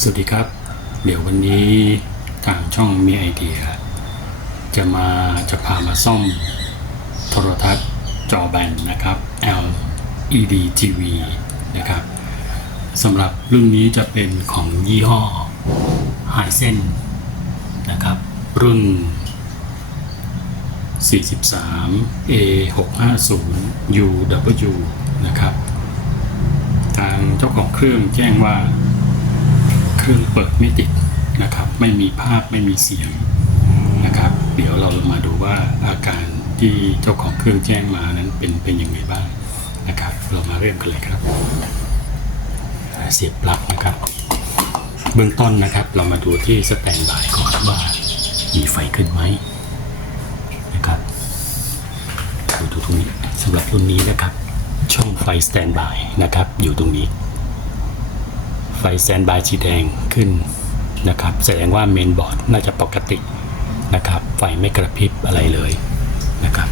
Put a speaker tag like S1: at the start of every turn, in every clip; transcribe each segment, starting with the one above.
S1: สวัสดีครับ เดี๋ยววันนี้ทางช่องมีไอเดีย จะมาจะพามาซ่อมโทรทัศน์จอแบนนะครับ LED TV นะครับสำหรับรุ่นนี้จะเป็นของยี่ห้อ h i s e n นะครับ รุ่น 43 A 650 UW นะครับ ทางเจ้าของเครื่องแจ้งว่า เครื่องเปิดไม่ติดนะครับ ไม่มีภาพไม่มีเสียงนะครับ เดี๋ยวเรามาดูว่าอาการที่เจ้าของเครื่องแจ้งมานั้นเป็นเป็นยังไงบ้างนะครับ เรามาเริ่มกันเลยครับ เสียบปลั๊กนะครับ เบื้องต้นนะครับ เรามาดูที่สแตนบายก่อนว่ามีไฟขึ้นไหมนะครับดูตรงนี้สำหรับรุ่นนี้นะครับ ช่องไฟสแตนบายนะครับ อยู่ตรงนี้ ไฟแซนบายสีแดงขึ้นนะครับแสดงว่าเมนบอร์ดน่าจะปกตินะครับไฟไม่กระพริบอะไรเลยนะครับ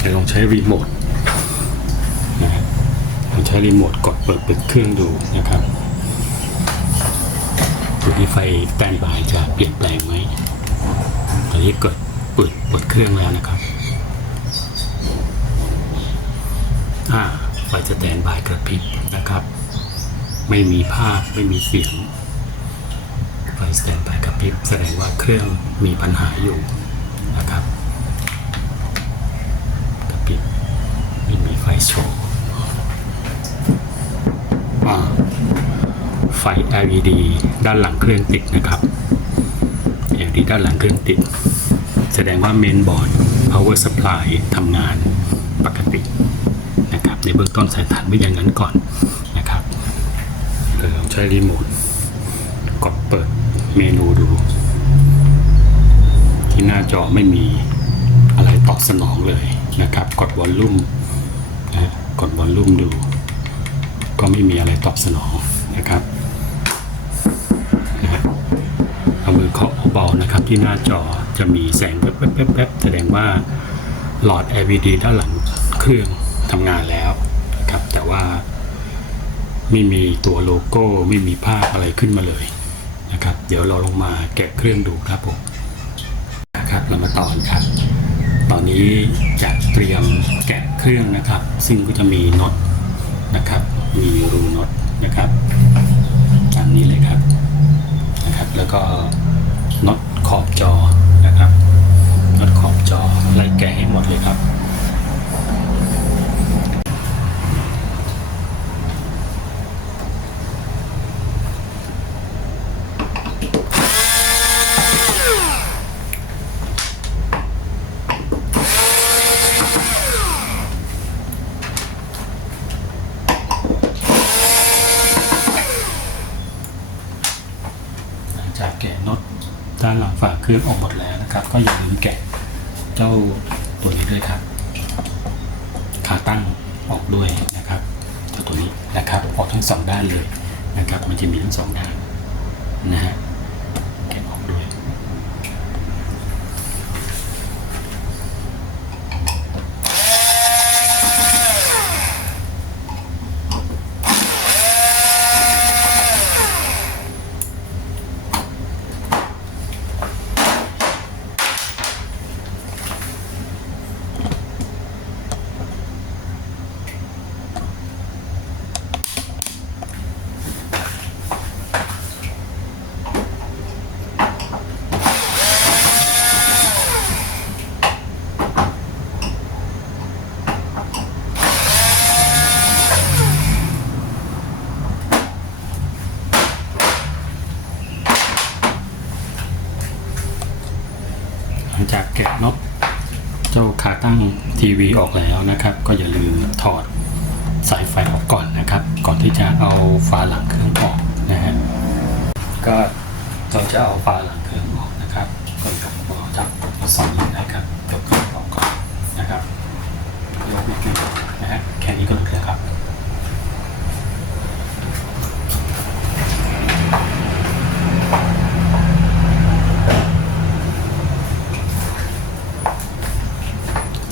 S1: จะลองใช้รีโมทนะลองใช้รีโมทกดเปิดปิดเครื่องดูนะครับดูที่ไฟแตนบายจะเปลี่ยนแปลงไหมตอนนี้กดเปิดเปิดเครื่องแล้วนะครับอ่า ไฟสแตนบายกระพริบนะครับ ไม่มีภาพไม่มีเสียง ไฟสแตนบายกระพริบแสดงว่าเครื่องมีปัญหาอยู่นะครับกระพริบไม่มีไฟโชว์าไฟ LED ด้านหลังเครื่องติดนะครับ LED ด้านหลังเครื่องติด แสดงว่าเมนบอร์ด power supply ทำงานปกติ ในเบื้องต้นใส่ฐานไว้อย่างนั้นก่อนนะครับเราลองใช้รีโมทกดเปิดเมนูดู ที่หน้าจอไม่มีอะไรตอบสนองเลยนะครับ กดวอลลุ่มนะกดวอลลุ่มดู ก็ไม่มีอะไรตอบสนองนะครับนะฮะเอามือเคาะเบาๆนะครับ ที่หน้าจอจะมีแสงแป๊บๆๆๆแสดงว่าหลอด LED ด้านหลังเครื่อง ทำงานแล้วนะครับ แต่ว่าไม่มีตัวโลโก้ไม่มีภาพอะไรขึ้นมาเลยนะครับ เดี๋ยวเราลงมาแกะเครื่องดูครับผมนะครับเรามาต่อนครับ ตอนนี้จะเตรียมแกะเครื่องนะครับ ซึ่งก็จะมีน็อตนะครับ มีรูน็อตนะครับตามนี้เลยครับนะครับ แล้วก็น็อตขอบจอนะครับน็อตขอบจอไล่แกะให้หมดเลยครับ หลังจากแกะน็อตด้านห ลืองออกหมดแล้วนะครับ ก็อย่าลืมแกะเจ้าตัวนี้ด้วยครับ ขาตั้งออกด้วยนะครับเจ้าตัวนี้นะครับออกทั้งสองด้านเลยนะครับ มันจะมีทั้งสองด้านนะฮะแกะออกด้วย หลังจากแกะน็อตเจ้าขาตั้ีวีออกแล้วนะครับ ก็อย่าลืมถอดสายไฟออกก่อนนะครับ ก่อนที่จะเอาฝาหลังเครื่องออกนะฮะก็เราจะเอาฝาหลังเครื่องออกนะครับก็ยกบอจับมาสองนะครับยกเครื่องออกก่อนนะครับยกนิดนึงนะฮะแค่นี้ก็หลุดแล้วครับ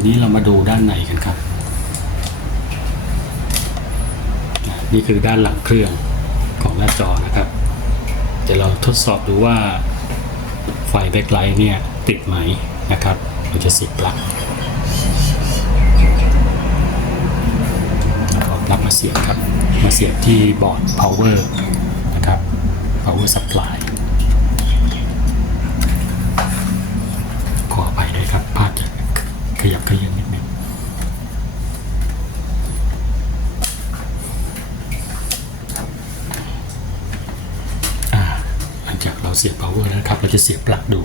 S1: ทีนี้เรามาดูด้านในกันครับ นี่คือด้านหลังเครื่องของหน้าจอนะครับ เดี๋ยวเราทดสอบดูว่าไฟแบ็คไลท์เนี่ยติดไหมนะครับ เราจะเสียบปลั๊กเอาปลั๊กมาเสียบครับ มาเสียบที่บอร์ด power นะครับ power supply ขออภัยด้วยครับพลาดจะข ยับขยันนิดนึงอ่าหลังจากเราเสียบ power แล้วนะครับ เราจะเสียบปลั๊กดู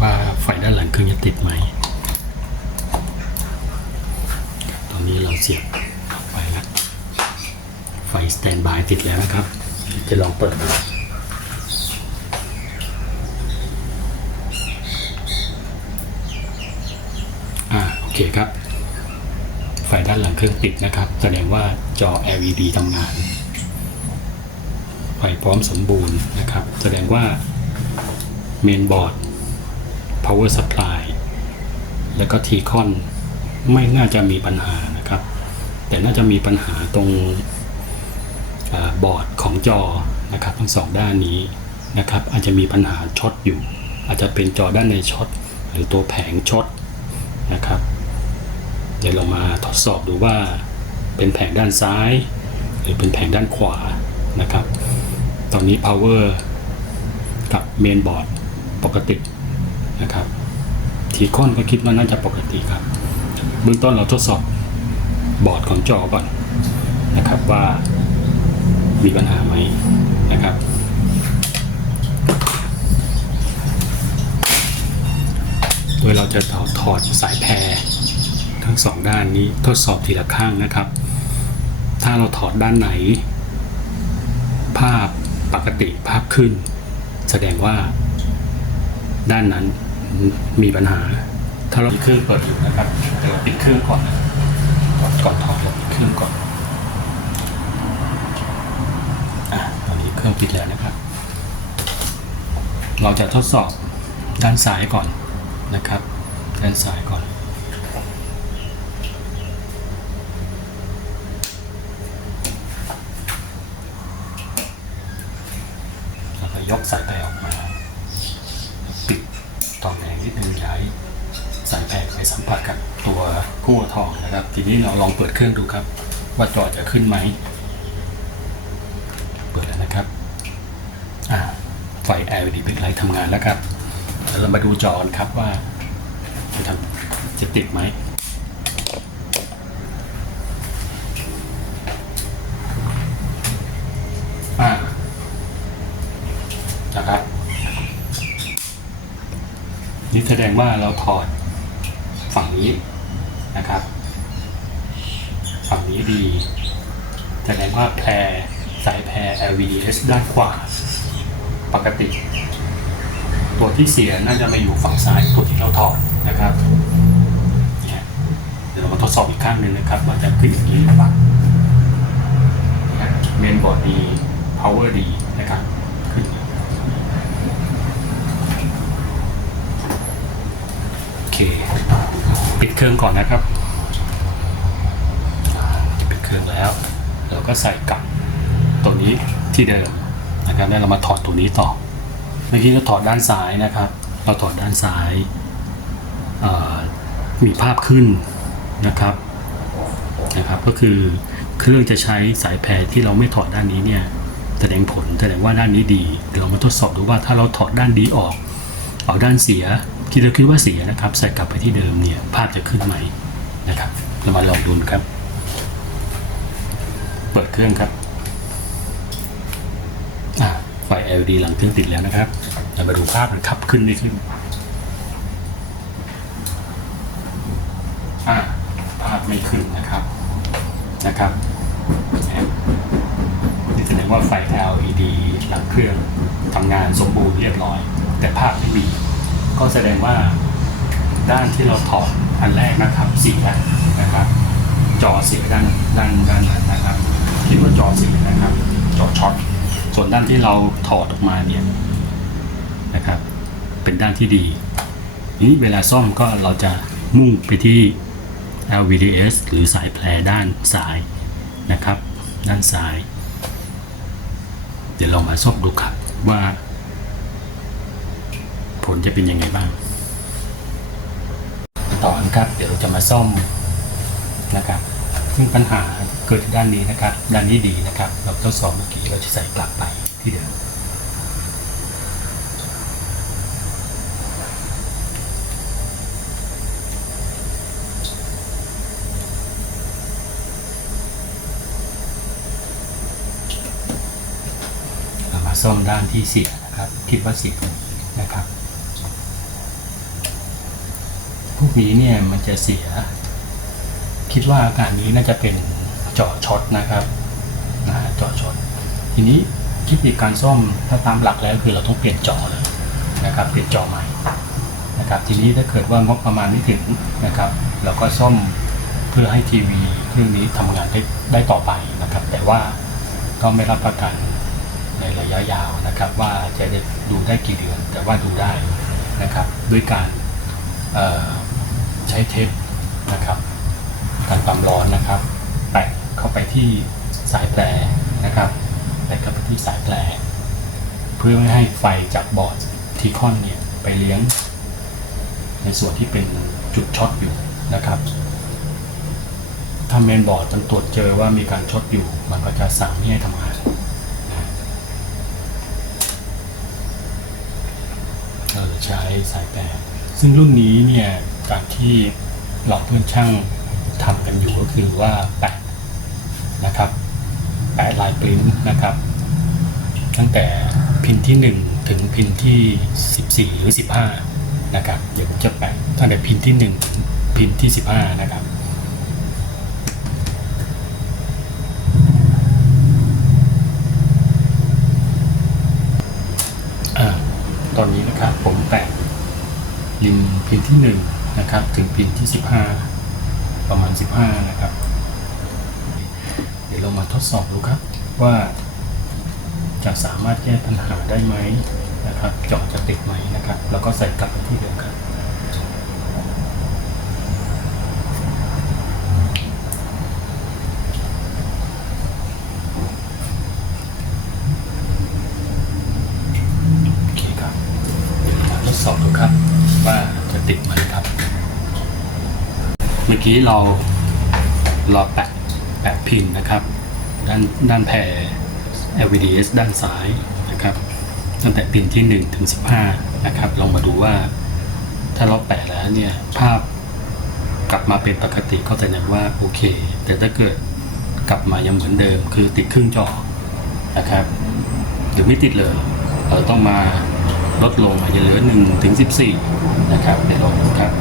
S1: ว่าไฟด้านหลังเครื่องจะติดไหม ตอนนี้เราเสียบเข้าไปแล้ว ไฟสแตนบายติดแล้วนะครับ จะลองเปิดดูอ่าโอเคครับ ไฟด้านหลังเครื่องติดนะครับ แสดงว่าจอ LED ทำงาน ไฟพร้อมสมบูรณ์นะครับ แสดงว่าเมนบอร์ด power supply แล้วก็ทีคอนไม่น่าจะมีปัญหานะครับ แต่น่าจะมีปัญหาตรงอบอร์ดของจอนะครับ ทั้งสองด้านนี้นะครับ อาจจะมีปัญหาช็อตอยู่ อาจจะเป็นจอด้านในช็อตหรือตัวแผงช็อตนะครับ เดี๋ยวเรามาทดสอบดูว่าเป็นแผงด้านซ้าย หรือเป็นแผงด้านขวานะครับ ตอนนี้ power กับเมนบอร์ดปกตินะครับทีคอนก็คิดว่าน่าจะปกติครับ เบื้องต้นเราทดสอบบอร์ดของจอก่อนนะครับว่ามีปัญหาไหมนะครับโดยเราจะถอดถอดสายแพร ทั้งสองด้านนี้ทดสอบทีละข้างนะครับ ถ้าเราถอดด้านไหน ภาพปกติภาพขึ้น แสดงว่า ด้านนั้นมีปัญหา ถ้าเราเครื่องเปิดอยู่นะครับเดี๋ยวเราปิดเครื่องก่อนก่อนก่อนถอดเราปิดเครื่องก่อนอะตอนนี้เครื่องปิดแล้วนะครับ เราจะทดสอบด้านซ้ายก่อนนะครับด้านซ้ายก่อน แล้วก็ ยกสายแพรออกมา ปิดต่อแหน่งนิดนึงย้ายสายแพรไปสัมผัสกับตัวกู้ทองนะครับ ทีนี้เราลองเปิดเครื่องดูครับ ว่าจอจะขึ้นไหม เปิดแล้วนะครับไฟ LED backlight ทำงานแล้วครับเดี๋ยวเรามาดูจอกันครับว่าจะทำจะติดไหม อ่า นะครับ นี่แสดงว่าเราถอดฝั่งนี้นะครับ ฝั่งนี้ดีแสดงว่าแพรสายแพร LVDS ด้านขวาปกติ ตัวที่เสียน่าจะมาอยู่ฝั่งซ้ายตัวที่เราถอดนะครับเดี๋ยวเรามาทดสอบอีกข้างหนึ่งนะครับว่าจะขึ้นอย่างนี้หรือเปล่าเมนบอร์ดดี power ดีนะครับขึ้น โอเค ปิดเครื่องก่อนนะครับ ปิดเครื่องแล้ว เราก็ใส่กลับตัวนี้ที่เดิมนะครับแล้วเรามาถอดตัวนี้ต่อ เมื่อกี้เราถอดด้านซ้ายนะครับ เราถอดด้านซ้ายมีภาพขึ้นนะครับนะครับ ก็คือเครื่องจะใช้สายแพรที่เราไม่ถอดด้านนี้เนี่ยแสดงผลแสดงว่าด้านนี้ดีเดี๋ยวเรามาทดสอบดูว่าถ้าเราถอดด้านดีออก เอาด้านเสีย คิดเราคิดว่าเสียนะครับใส่กลับไปที่เดิมเนี่ยภาพจะขึ้นไหมนะครับเรามาลองดูครับ เปิดเครื่องครับอ่าไฟ LED หลังเครื่องติดแล้วนะครับ เรามาดูภาพมันขับขึ้นไม่ขึ้นอ่าภาพไม่ขึ้นนะครับนะครับนี่แสดงว่าไฟ LED หลังเครื่องทำงานสมบูรณ์เรียบร้อย แต่ภาพไม่มี ก็แสดงว่าด้านที่เราถอดอันแรกนะครับเสียนะครับจอเสียด้านด้านด้านนั้นะครับคิดว่าจอเสียนะครับจอช็อตส่วนด้านที่เราถอดออกมาเนี่ยนะครับ เป็นด้านที่ดีนี้เวลาซ่อมก็เราจะมุ่งไปที่ LVDS หรือสายแพรด้านซ้ายนะครับ ด้านซ้าย เดี๋ยวลองมาซ่อมดูครับว่า ลจะเป็นยังไงบ้าง ต่อนะครับ เดี๋ยวเราจะมาซ่อมนะครับ ซึ่งปัญหาเกิดด้านนี้นะครับ ด้านนี้ดีนะครับ เราทดสอบเมื่อกี้เราจะใส่กลับไปที่เดิมเรามาซ่อมด้านที่เสียนะครับ คิดว่าเสียตรงนี้นะครับ พวก นี้เนี่ยมันจะเสีย คิดว่าอาการนี้น่าจะเป็นเจาะช็อตนะครับนะเจาะช็อตทีนี้เทคนิคการซ่อมถ้าตามหลักแล้วคือเราต้องเปลี่ยนจอเลยนะครับ เปลี่ยนจอใหม่นะครับ ทีนี้ถ้าเกิดว่างบประมาณไม่ถึงนะครับ เราก็ซ่อมเพื่อให้ทีวีเครื่องนี้ทำงานได้ได้ต่อไปนะครับ แต่ว่าก็ไม่รับประกันในระยะยาวนะครับ ว่าจะได้ดูได้กี่เดือนแต่ว่าดูได้นะครับ ด้วยการ ใช้เทปนะครับการความร้อนนะครับแปะเข้าไปที่สายแปรนะครับแปะเข้าไปที่สายแปรเพื่อไม่ให้ไฟจากบอร์ดทีคอนเนี่ยไปเลี้ยง ในส่วนที่เป็นจุดช็อตอยู่นะครับถ้าเมนบอร์ดมันตรวจเจอว่ามีการช็อตอยู่ มันก็จะสั่งไม่ให้ทำงานเราจะใช้สายแปรซึ่งรุ่นนี้เนี่ย การที่เหล่าเพื่อนช่างทำกันอยู่ก็คือว่าแปะนะครับแปะลายปริ้นนะครับ ตั้งแต่พินที่ 1 ถึงพินที่ 14 หรือ 15 นะครับ เดี๋ยวผมจะแปะตั้งแต่พินที่ 1 ถึงพินที่ 15 นะครับอ่าตอนนี้นะครับผมแปะริมพินที่ห นะครับถึงพินที่สิบห้าประมาณสิบห้านะครับ เดี๋ยวเรามาทดสอบดูครับว่าจะสามารถแก้ปัญหาได้ไหมนะครับจาะจะติดไหมนะครับ แล้วก็ใส่กลับไปที่เดิมครับโอเคครับทดสอบดูครับ ว่าจะติดไหมครับ อกี้เราเราแปะแปะพินนะครับด้านด้านแผ่ LVDS ด้านซ้ายนะครับ ตั้งแต่พินที่ 1 ถึง 15 นะครับลองมาดูว่า ถ้าเราแปะแล้วเนี่ยภาพกลับมาเป็นปกติก็แสดงว่าโอเค แต่ถ้าเกิดกลับมายังเหมือนเดิม คือติดครึ่งจอนะครับ หรือไม่ติดเลย เราต้องมาลดลงมาจจะเหลือ1ถึง14 นะครับเดี๋ยวลองดูครับ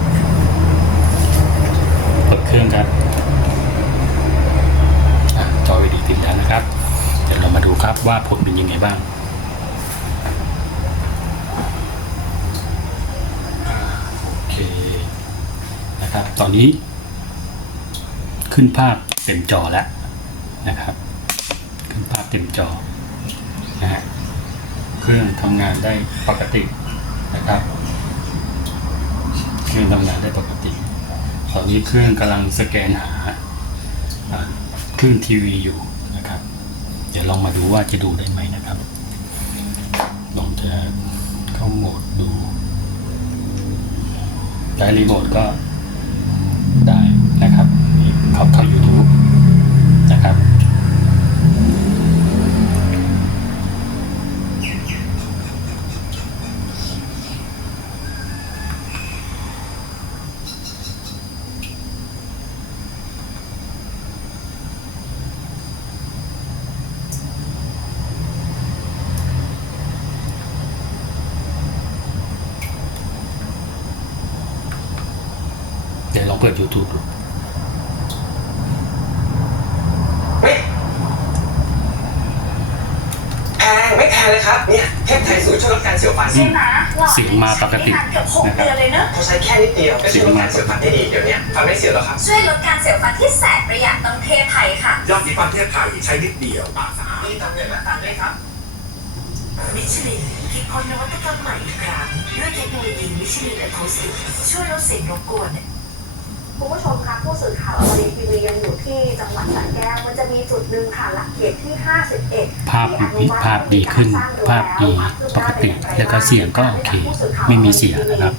S1: เครื่องครับจอวีดีติดแล้วนะครับ เดี๋ยวเรามาดูครับว่าผลเป็นยังไงบ้างโอเคนะครับ ตอนนี้ ขึ้นภาพเต็มจอแล้วนะครับ ขึ้นภาพเต็มจอนะฮะเครื่องทำงานได้ปกตินะครับ เครื่องทำงานได้ปกติ ตอนนี้เครื่องกำลังสแกนหาคลื่นทีวีอยู่นะครับ เดี๋ยวลองมาดูว่าจะดูได้ไหมนะครับ ลองจะเข้าโหมดดูได้รีโมทก็ได้นะครับ เข้าเข้า YouTube นะครับ เดี๋ยวลองเปิด YouTube ดู
S2: เฮ้ยแพงไม่แพงเลยครับ เนี่ยเทพไทยสูตรช่วยลดการเสียวฟัน
S3: ใช่ไหมหลอด
S1: เสียงมาปกติ
S3: ใช้นานเกือบหกเดือนเลยเนอะ
S2: เขาใช้แค่นิดเดียวก็ช่วยลดการเสียวฟันได้ดีเดี๋ยวนี้ฟันไม่เสียวแล้วครับ
S3: ช่วยลดการเสียวฟันที่แสนประหยัดต้องเทไทยค่ะ
S4: ยอดสีฟันเทพไทยใช้นิดเดียวปากสะอาด
S2: นี่ทำเงินและตัดได้ครับ
S5: มิชลินคิดค้นนวัตกรรมใหม่อีกครั้งด้วยเทคโนโลยีมิชลินอะคูสติกช่วยลดเสียงรบกวน
S6: คุณผู้ชมคะผู้สื่อข่าวอมรินทร์ทีวียังอยู่ที่จังหวัดสระแก้วมันจะมีจุดหนึ่งค่ะหลักเขตที่ 51
S1: ภาพภาพดีขึ้น ภาพดีปกติ แล้วก็เสียงก็โอเค ไม่มีเสียงนะครับ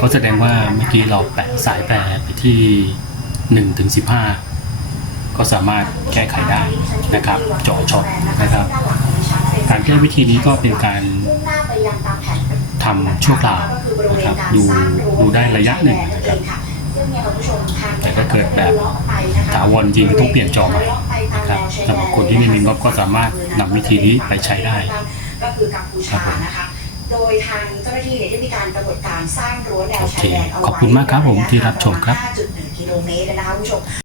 S1: ก็แสดงว่าเมื่อกี้เราแปะสายแปรไปที่1ถึง15 ก็สามารถแก้ไขได้นะครับเจาะช็อตนะครับ การแก้วิธีนี้ก็เป็นการทำชั่วคราวนะครับดูดูได้ระยะหนึ่งนะครับ แต่ถ้าเกิดแบบถาวรจริงต้องเปลี่ยนจอใหม่นะครับสำหรับคนที่ไม่มีงบก็สามารถนำวิธีนี้ไปใช้ได้
S5: ก็คือกัมพูชานะคะ โดยทางเจ้าหน้าที่เนี่ยได้มีการกำหนดการสร้างรั้วแนวชายแดนเอาไว้
S1: โอเคขอบคุณมากครับผมที่รับชมครับ
S5: 5.1กิโลเมตรนะคะคุณผู้ชม